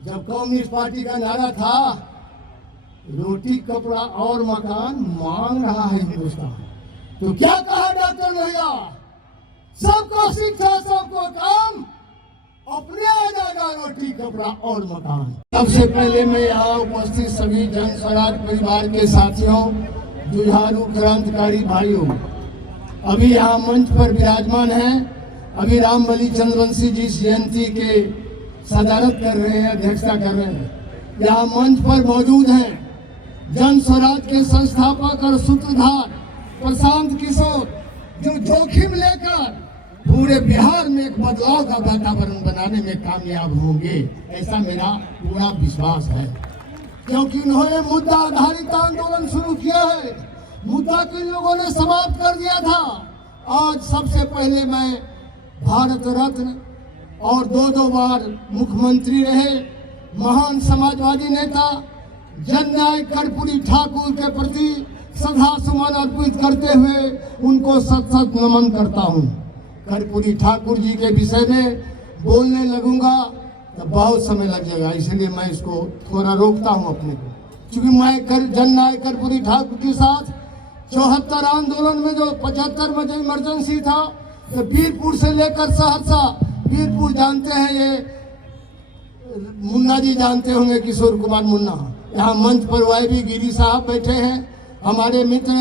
जब communist party का नारा था रोटी कपड़ा और मकान मांग रहा है हिंदुस्तान, तो क्या कहा डॉक्टर लोहिया? सबको शिक्षा सबको काम, अपने आ जाएगा रोटी कपड़ा और मकान। सबसे पहले मैं यहाँ उपस्थित सभी जन स्वराज परिवार के साथियों, जुझारू क्रांतिकारी भाइयों, अभी यहाँ मंच पर विराजमान हैं, अभी रामबली चंद्रवंशी जी जयंती के सदारत कर रहे हैं, अध्यक्षता कर रहे हैं। यहाँ मंच पर मौजूद हैं जन स्वराज के संस्थापक और सूत्रधार प्रशांत किशोर, जो जोखिम लेकर पूरे बिहार में एक बदलाव का वातावरण बनाने में कामयाब होंगे, ऐसा मेरा पूरा विश्वास है। क्योंकि उन्होंने मुद्दा आधारित आंदोलन शुरू किया है, मुद्दा के लोगों ने समाप्त कर दिया था। आज सबसे पहले मैं भारत रत्न और दो बार मुख्यमंत्री रहे महान समाजवादी नेता जननायक कर्पूरी ठाकुर के प्रति श्रद्धा सुमन अर्पित करते हुए उनको सत नमन करता हूँ। कर्पूरी ठाकुर जी के विषय में बोलने लगूंगा तो बहुत समय लग जाएगा, इसलिए मैं इसको थोड़ा रोकता हूँ अपने को। क्योंकि मैं जननायक कर्पूरी ठाकुर के साथ 74 आंदोलन में जो 75 में जो इमरजेंसी था, तो वीरपुर से लेकर सहरसा, वीरपुर जानते हैं, ये मुन्ना जी जानते होंगे, किशोर कुमार मुन्ना। यहाँ मंच पर YB गिरी साहब बैठे हैं, हमारे मित्र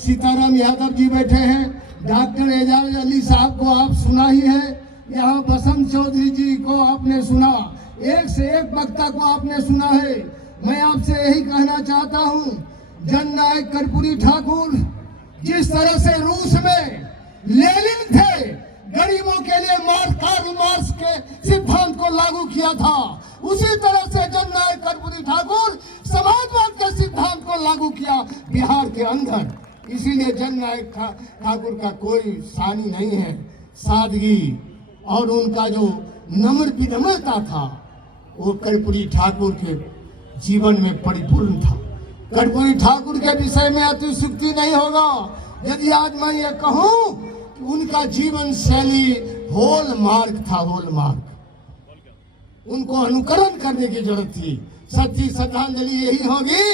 सीताराम यादव जी बैठे हैं, डॉक्टर एजाज अली साहब को आप सुना ही है, यहाँ बसंत चौधरी जी को आपने सुना, एक से एक वक्ता को आपने सुना है। मैं आपसे यही कहना चाहता हूँ, जननायक कर्पूरी ठाकुर जिस तरह से रूस में लेनिन थे, गरीबों के लिए कार्ल मार्क्स के सिद्धांत को लागू किया था, उसी तरह से जननायक कर्पूरी ठाकुर समाजवाद के सिद्धांत को लागू किया बिहार के अंदर। इसीलिए जननायक ठाकुर का कोई सानी नहीं है। सादगी और उनका जो नम्र विनम्रता था वो कर्पूरी ठाकुर के जीवन में परिपूर्ण था। कर्पूरी ठाकुर के विषय में अतिशयोक्ति नहीं होगा यदि आज मैं ये कहूं कि उनका जीवन शैली हॉलमार्क था, हॉलमार्क। उनको अनुकरण करने की जरूरत थी। सच्ची श्रद्धांजलि यही होगी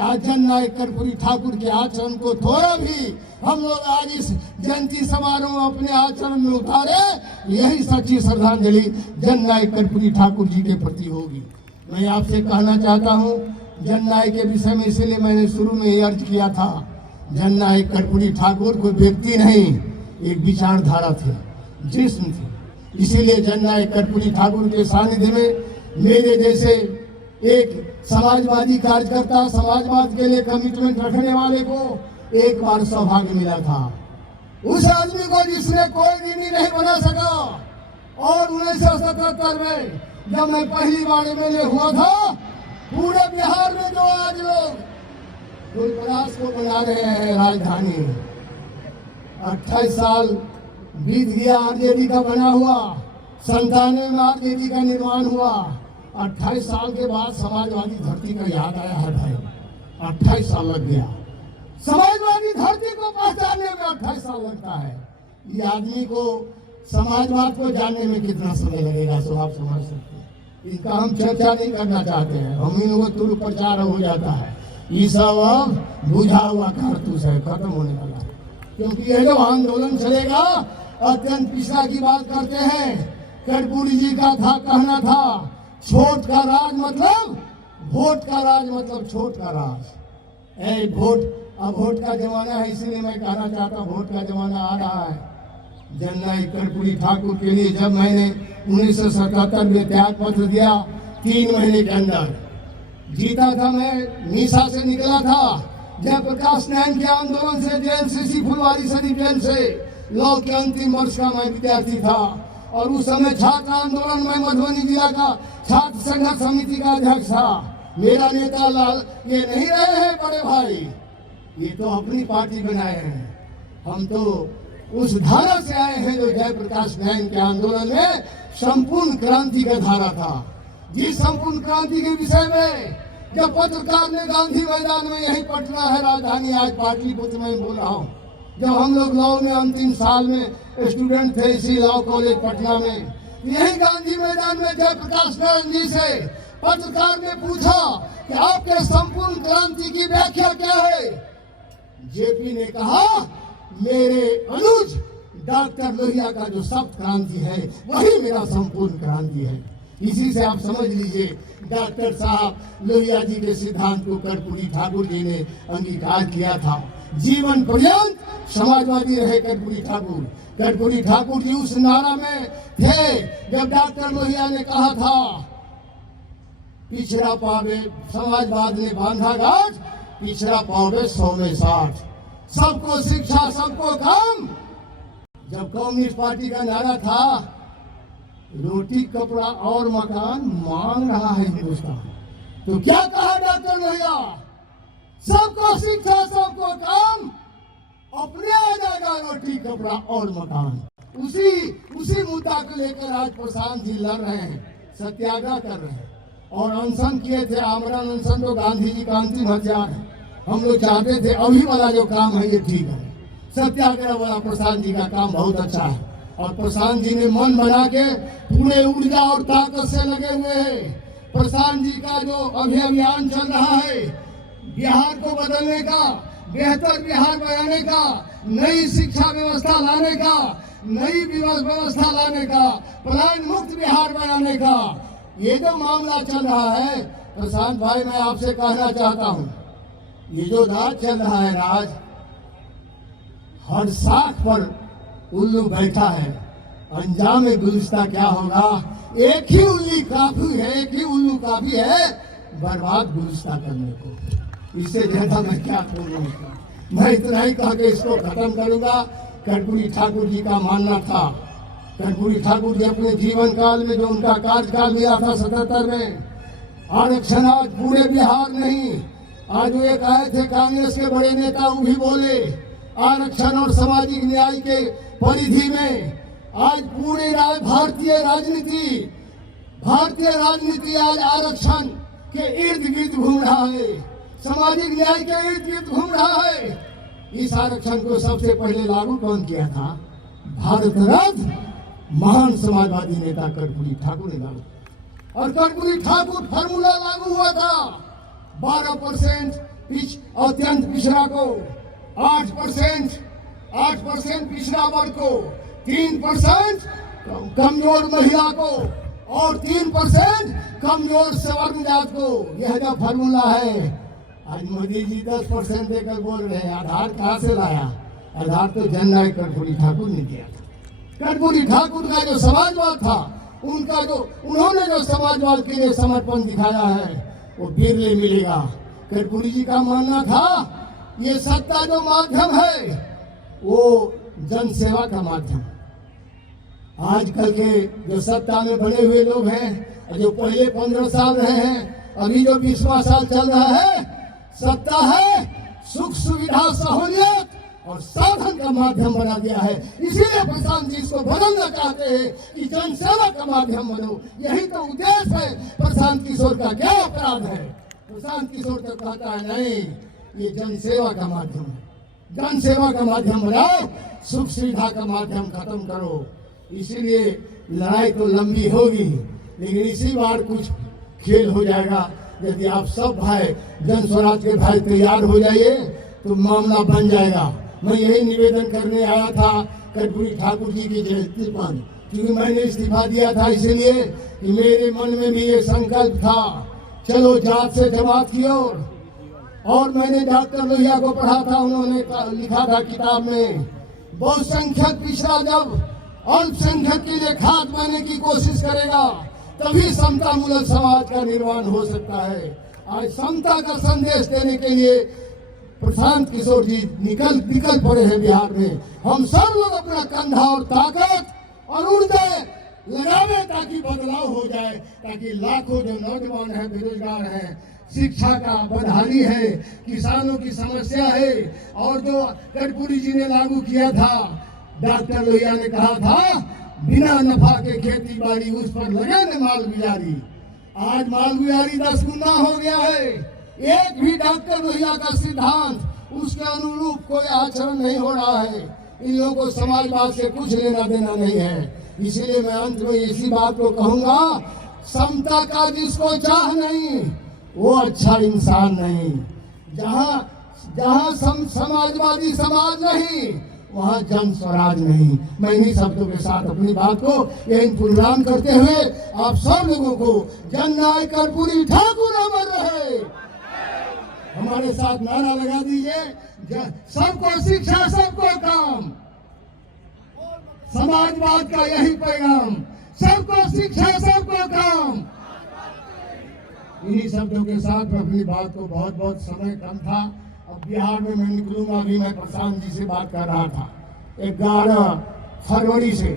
आज जननायक कर्पूरी ठाकुर के आचरण को थोड़ा भी हम लोग आज इस जयंती समारोह अपने आचरण में उतारे, यही सच्ची श्रद्धांजलि जननायक कर्पूरी ठाकुर जी के प्रति होगी। मैं आपसे कहना चाहता हूँ जननायक के विषय में, इसलिए मैंने शुरू में ही अर्ज किया था, जननायक कर्पूरी ठाकुर कोई व्यक्ति नहीं, एक विचारधारा थे, जिस्म थे। इसीलिए जननायक कर्पूरी ठाकुर के सानिध्य में मेरे जैसे एक समाजवादी कार्यकर्ता, समाजवाद के लिए कमिटमेंट रखने वाले को एक बार सौभाग्य मिला था। उस आदमी को जिसने कोई नीति नहीं बना सका। और 1977 में जब मैं पहली बार MLA हुआ था, पूरे बिहार में जो आज लोग गुलपरास को बना रहे हैं राजधानी, 28 साल बीत गया RJD का बना हुआ, 97 में RJD का निर्माण हुआ। 28 साल के बाद समाजवादी धरती का याद आया है भाई, 28 साल लग गया। समाजवादी धरती को पहचानने में 28 साल लगता है। ये आदमी को समाजवाद को जानने में कितना समय लगेगा, सो आप समझ सकते हैं। इनका हम चर्चा नहीं करना चाहते हैं, हम इन लोगों तुर प्रचार हो जाता है। ये सब अब बुझा हुआ कारतूस है, खत्म होने वाला है। क्योंकि ये जो आंदोलन चलेगा, अत्यंत पिछड़ा की बात करते हैं। कर्पूरी जी का था कहना था, छोट का राज मतलब वोट का राज, मतलब छोट का राज। ए वोट, अब वोट का जमाना है, इसलिए मैं कहना चाहता हूँ वोट का जमाना आ रहा है। जननायक कर्पूरी ठाकुर के लिए जब मैंने 1977 में त्याग पत्र दिया, 3 महीने के अंदर जीता था। मैं निशा से निकला था, जयप्रकाश नारायण के आंदोलन से, जेल से, फुलवारी शरीफ जेल से, लॉ के अंतिम वर्ष का मैं विद्यार्थी था। और उस समय छात्र आंदोलन में मधुबनी जिला का छात्र संघर्ष समिति का अध्यक्ष था। मेरा नेता लाल ये नहीं रहे हैं बड़े भाई, ये तो अपनी पार्टी बनाए हैं। हम तो उस धारा से आए हैं जो जयप्रकाश नारायण के आंदोलन में संपूर्ण क्रांति का धारा था। जिस संपूर्ण क्रांति के विषय में जब पत्रकार ने गांधी मैदान में, यही पटना है राजधानी, आज पाटलिपुत्र में बोल रहा हूँ, जब हम लोग लॉ में अंतिम साल में स्टूडेंट थे इसी लॉ कॉलेज पटना में, यही गांधी मैदान में जयप्रकाश नारायण जी से पत्रकार ने पूछा कि आपके संपूर्ण क्रांति की व्याख्या क्या है? जेपी ने कहा, मेरे अनुज डॉक्टर लोहिया का जो सप्त क्रांति है वही मेरा संपूर्ण क्रांति है। इसी से आप समझ लीजिए डॉक्टर साहब लोहिया जी के सिद्धांत को कर्पूरी ठाकुर जी ने अंगीकार किया था। जीवन पर्यंत समाजवादी रहे कर्पूरी ठाकुर। कर्पूरी ठाकुर जी उस नारा में थे जब डॉक्टर लोहिया ने कहा था, पिछड़ा पावे समाजवाद ने बांधा गांठ, पिछड़ा पावे 100 में 60, सबको शिक्षा सबको काम। जब कम्युनिस्ट पार्टी का नारा था, रोटी कपड़ा और मकान मांग रहा है हिंदुस्तान, तो क्या कहा डॉक्टर लोहिया? सबको शिक्षा सबको काम, अपने आ जाएगा रोटी कपड़ा और मकान। उसी मुद्दा को लेकर आज प्रशांत जी लड़ रहे हैं, सत्याग्रह कर रहे हैं और अनशन किए थे। आमरण अनशन तो गांधी जी का अंतिम हथियार है। हम लोग चाहते थे अभी वाला जो काम है ये ठीक है, सत्याग्रह वाला प्रशांत जी का काम बहुत अच्छा है और प्रशांत जी ने मन बना के पूरे ऊर्जा और ताकत से लगे हुए हैं। प्रशांत जी का जो अभियान चल रहा है बिहार को बदलने का, बेहतर बिहार बनाने का, नई शिक्षा व्यवस्था लाने का, नई व्यवस्था लाने का, पलायन मुक्त बिहार बनाने का, ये जो मामला चल रहा है प्रशांत भाई, मैं आपसे कहना चाहता हूँ, ये जो राज चल रहा है राज, हर साख पर उल्लू बैठा है, अंजाम गुलिस्ता क्या होगा? एक ही उल्ली काफी है, एक ही उल्लू काफी है बर्बाद गुलिस्ता करने को। इससे ज्यादा मैं क्या कहूँगा? मैं इतना ही कह के इसको खत्म करूंगा। कर्पूरी ठाकुर जी का मानना था, कर्पूरी ठाकुर जी अपने जीवन काल में जो उनका कार्यकाल मिला था 77 में, आरक्षण आज पूरे बिहार नहीं, आज वो एक आए थे कांग्रेस के बड़े नेता, वो भी बोले आरक्षण और सामाजिक न्याय के परिधि में आज पूरे भारतीय राजनीति आज आरक्षण के इर्द गिर्द घूम रहा है, सामाजिक न्याय के इर्द गिर्द घूम रहा है। इस आरक्षण को सबसे पहले लागू कौन किया था? भारत रत्न महान समाजवादी नेता कर्पूरी ठाकुर ने लागू, और कर्पूरी ठाकुर फार्मूला लागू हुआ था 12% अत्यंत पिछड़ा को, 8% पिछड़ा वर्ग को, 3% कमजोर महिला को और 3% कमजोर सवर्ण जात को। यह जो फार्मूला है, आज मोदी जी 10% देकर बोल रहे हैं। आधार कहाँ से लाया? आधार तो जननायक कर्पूरी ठाकुर ने दिया था। कर्पूरी ठाकुर का जो समाजवाद था, उनका जो उन्होंने जो समाजवाद के लिए समर्पण दिखाया है वो बिरले मिलेगा। कर्पूरी जी का मानना था ये सत्ता जो माध्यम है वो जन सेवा का माध्यम। आजकल के जो सत्ता में बने हुए लोग हैं, जो पहले 15 साल रहे हैं, अभी जो 20वां साल चल रहा है, सत्ता है सुख सुविधा सहूलियत और साधन का माध्यम बना दिया है। इसीलिए प्रशांत जी इसको बदलना चाहते हैं कि जनसेवा का माध्यम बनो। यही तो उद्देश्य है प्रशांत किशोर का। क्या अपराध है? प्रशांत किशोर तो कहता है नहीं, ये जनसेवा का माध्यम है, जनसेवा का माध्यम बनाओ, सुख सुविधा का माध्यम खत्म करो। इसीलिए लड़ाई तो लंबी होगी, लेकिन इसी बार कुछ खेल हो जाएगा। यदि आप सब भाई जन स्वराज के भाई तैयार हो जाइए तो मामला बन जाएगा। मैं यही निवेदन करने आया था कर्पूरी ठाकुर जी की जयंती पर, क्योंकि मैंने इस्तीफा दिया था इसलिए कि मेरे मन में भी ये संकल्प था, चलो जात से जमात की ओर। और मैंने डॉक्टर लोहिया को पढ़ा था, उन्होंने लिखा था किताब में, बहुसंख्यक पिछड़ा जब अल्पसंख्यक के लिए खाद बनने की कोशिश करेगा तभी समता मूलक समाज का निर्माण हो सकता है। आज समता का संदेश देने के लिए प्रशांत किशोर जी निकल पड़े हैं बिहार में। हम सब लोग अपना कंधा और ताकत और ऊर्जा लगावे ताकि बदलाव हो जाए, ताकि लाखों जो नौजवान हैं, बेरोजगार हैं, शिक्षा का बदहाली है, किसानों की समस्या है, और जो कर्पूरी जी ने लागू किया था, डॉक्टर लोहिया ने कहा था बिना नफा के खेती बाड़ी उस पर लगे न मालगुजारी। आज मालगुजारी 10 गुना हो गया है। एक भी डॉक्टर लोहिया का सिद्धांत उसके अनुरूप कोई आचरण नहीं हो रहा है। इन लोगों को समाजवाद से कुछ लेना देना नहीं है। इसीलिए मैं अंत में इसी बात को कहूंगा समता का जिसको चाह नहीं वो अच्छा इंसान नहीं। जहां समाजवादी समाज नहीं वहां जन स्वराज नहीं। मैं इन्हीं शब्दों के साथ अपनी बात को यही प्रोग्राम करते हुए आप सब लोगों को जननायक कर्पूरी ठाकुर अमर रहे हमारे साथ नारा लगा दीजिए। सबको शिक्षा सबको काम, समाजवाद का यही पैगाम, सबको शिक्षा सबको काम। इन्हीं शब्दों के साथ मैं अपनी बात को, बहुत समय कम था, अब बिहार में मैं निकलूंगा। अभी मैं प्रशांत जी से बात कर रहा था 11 फरवरी से,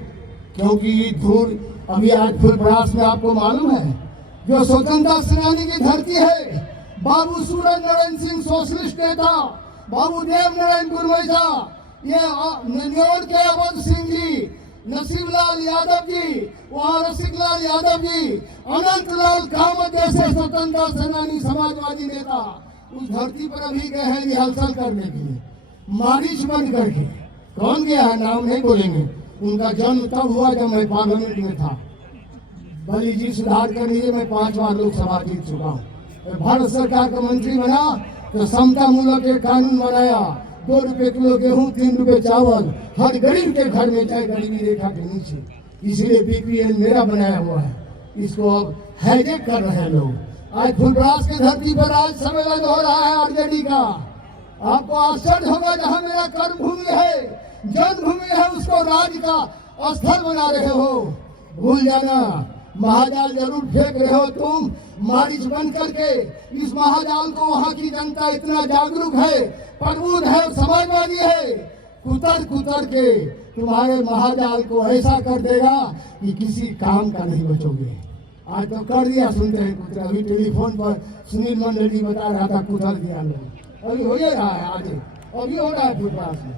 क्योंकि दूर अभी आज फुलपरास में आपको मालूम है जो स्वतंत्रता सेनानी की धरती है, बाबू सूरज नारायण सिंह सोशलिस्ट नेता, बाबू देव नारायण गुरमैया, ये नन्योर के अवध सिंह जी, नसीबलाल यादव जी, वहाँ रसिकलाल यादव जी, अनंतलाल कामत जैसे स्वतंत्रता सेनानी समाजवादी नेता उस धरती पर अभी गए हैं रिहर्सल करने के लिए, मारिच बन करके। कौन गया है नाम नहीं बोलेंगे। उनका जन्म तब हुआ जब मैं पार्लियामेंट में था। बलि जी सुधार कर लीजिए, मैं 5 बार लोकसभा जीत चुका हूँ। भारत सरकार का मंत्री बना तो समता मूलक एक कानून बनाया, 2 रुपए किलो गेहूं, 3 रुपए चावल हर गरीब के घर में, चाहे गरीबी रेखा के नीचे। इसीलिए बीपीएल मेरा बनाया हुआ है, इसको अब हाईजेक कर रहे हैं लोग। आज फुलपरास की धरती पर आज सम्मेलन हो रहा है आरजेडी का। आपको आश्चर्य होगा, जहां मेरा कर्म भूमि है, जन्मभूमि है, उसको राज्य का स्थल बना रहे हो। भूल जाना, महाजाल जरूर फेंक रहे हो तुम मारिच बन करके। इस महाजाल को वहां की जनता इतना जागरूक है, प्रबुद्ध है, समाजवादी है, कुतर के तुम्हारे महाजाल को ऐसा कर देगा कि किसी काम का नहीं बचोगे। आज तो कर दिया, सुनते हैं कुतर। अभी टेलीफोन पर सुनील मंडली बता रहा था कुतर दिया लोग, अभी हो ही रहा है, आज अभी हो रहा है फुलपरास में।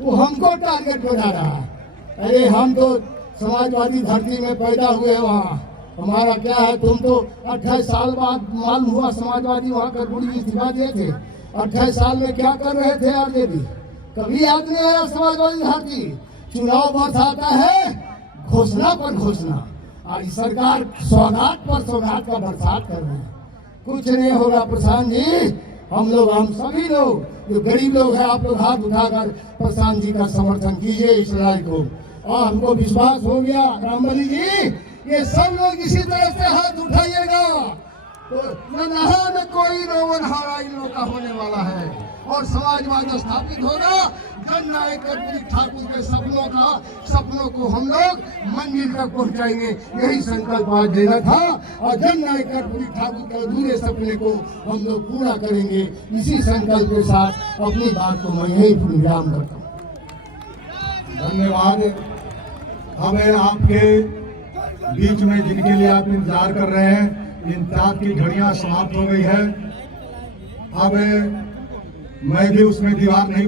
वो हमको टारगेट बना रहा है। अरे हम तो समाजवादी धरती में पैदा हुए, वहाँ हमारा क्या है। तुम तो 28 साल बाद मालूम हुआ समाजवादी वहाँ कर्पूरी जी इस्तीफा दिए थे। 28 साल में क्या कर रहे थे आरजेडी, कभी याद नहीं आया समाजवादी धरती। चुनाव बरस आता है, घोषणा पर घोषणा, और सरकार सौगात पर सौगात का बरसात कर रही है। कुछ नहीं होगा प्रशांत जी। हम सभी लोग जो गरीब लोग हैं, आप लोग हाथ उठाकर प्रशांत जी का समर्थन कीजिए इस लड़ाई को। और हमको विश्वास हो गया रामबली जी, ये सब लोग इसी तरह से हाथ उठाइएगा तो न कोई रोवन हारा इन लोग का होने वाला है और समाजवाद स्थापित होगा। जननायक कर्पूरी ठाकुर के सपनों को हम लोग मंजिल तक पहुंचाएंगे, यही संकल्प आज लेना था। और जननायक कर्पूरी ठाकुर के अधूरे सपने को हम लोग पूरा करेंगे। इसी संकल्प के साथ अपनी बात को मैं यही विराम करता हूँ। धन्यवाद। हमें आपके बीच में जिनके लिए आप इंतजार कर रहे हैं, इंतजार की घड़ियां समाप्त हो गई है। अब मैं भी उसमें दीवार नहीं